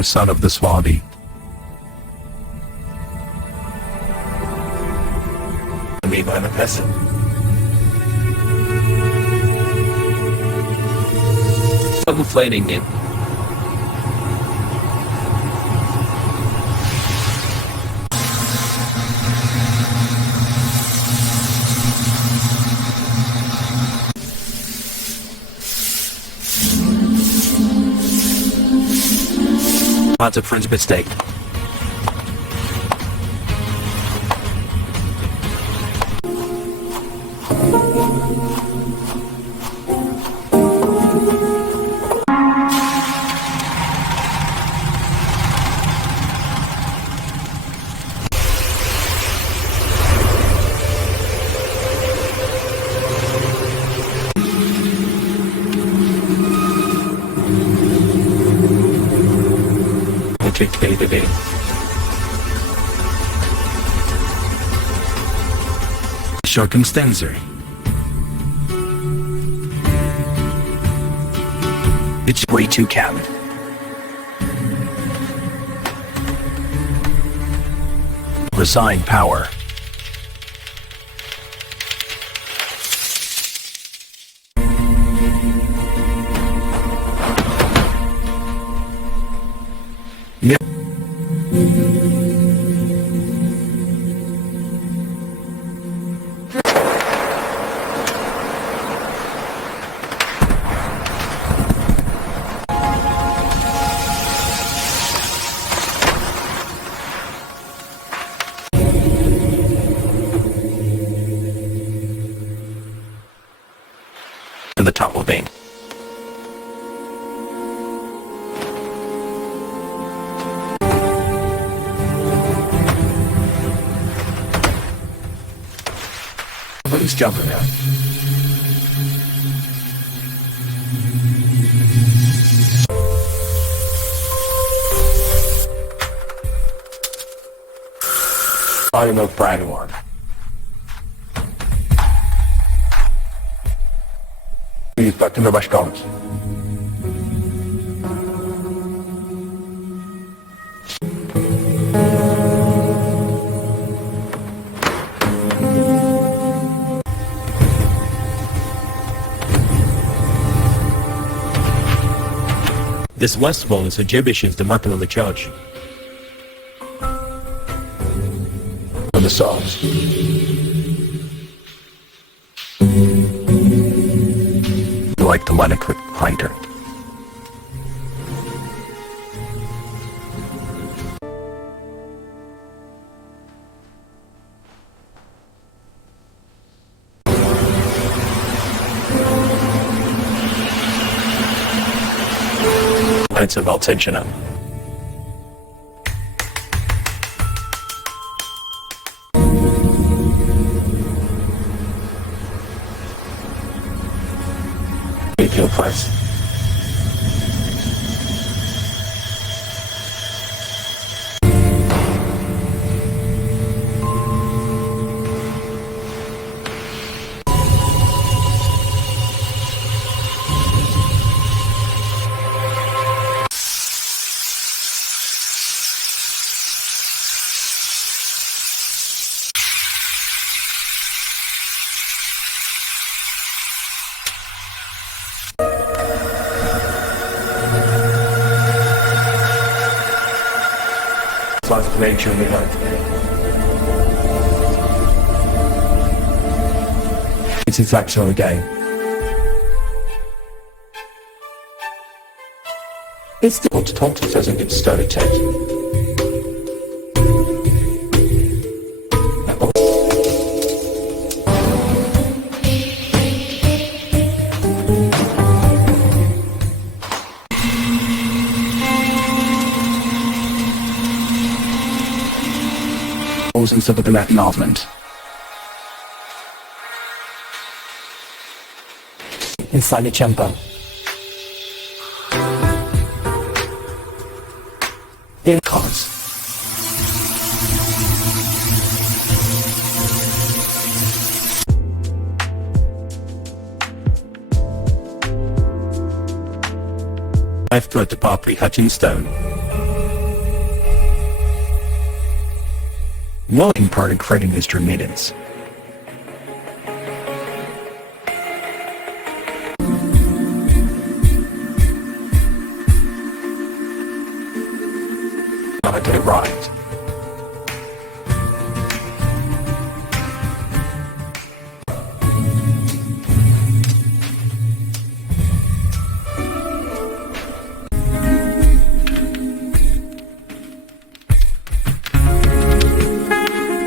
Son of the Swabi. Me by the peasant. Inflating it. Lots of friends mistake. Day-to-day. Circumstancer. It's way too cowed. Resign power. Yep. And the top will be. Somebody's jumping out. I don't know if Brian won. Baktığımda başka olmuş. This West Wall is a gibberish is the mother of the church. And the songs. Like the one equipped hinder. It's a voltage Your price. Lots of nature in the life. It's inflexible again. It's difficult to talk to it doesn't get started yet. Instead of the acknowledgement. Inside the chamber. In cars. I've put the property hutching stone. Welding part and creating instruments. Okay, right.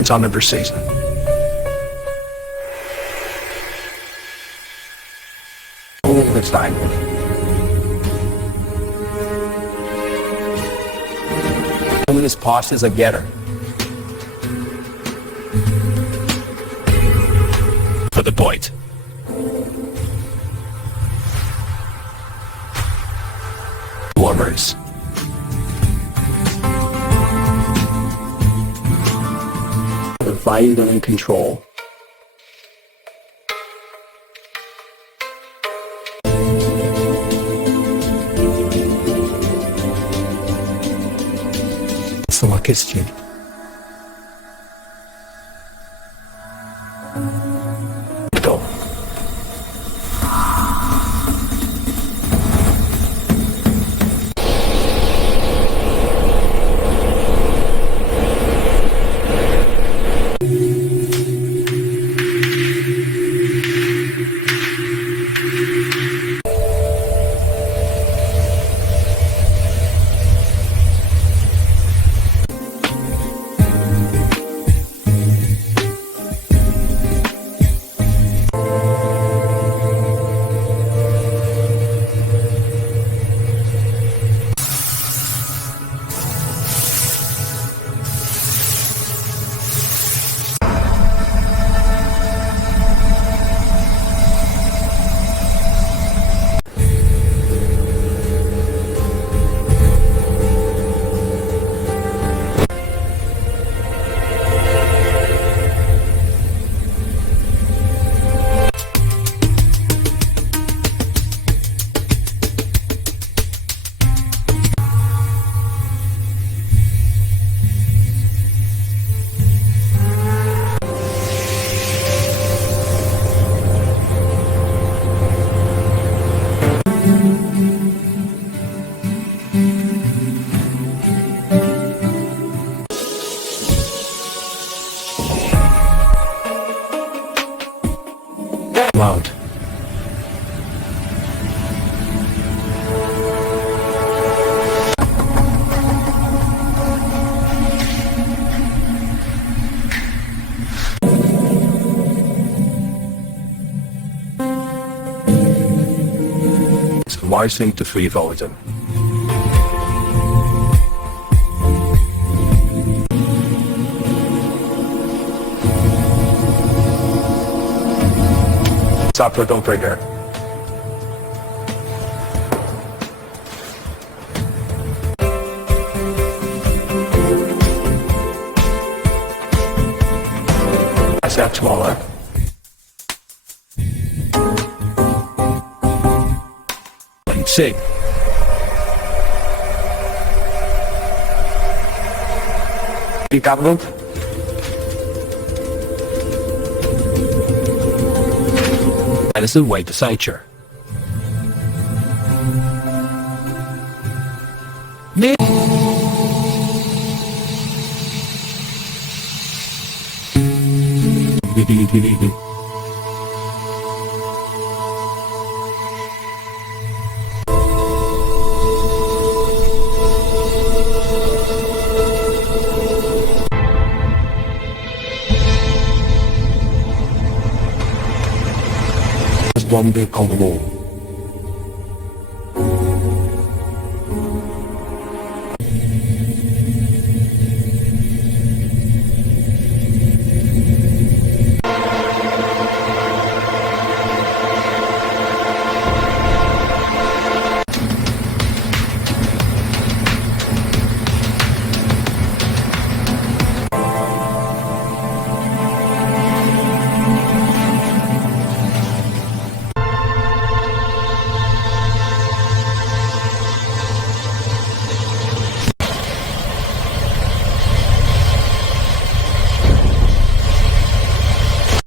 It's on number season. Oh, it's time. Only as posh as a getter. For the point. Warmers. Advised and in control. It's the luckiest tune. Go. Loud. It's a wise thing to free-fall them. Software don't trigger. That's that smaller. Let's see. Big government. That is the way to censure. One big on the wall.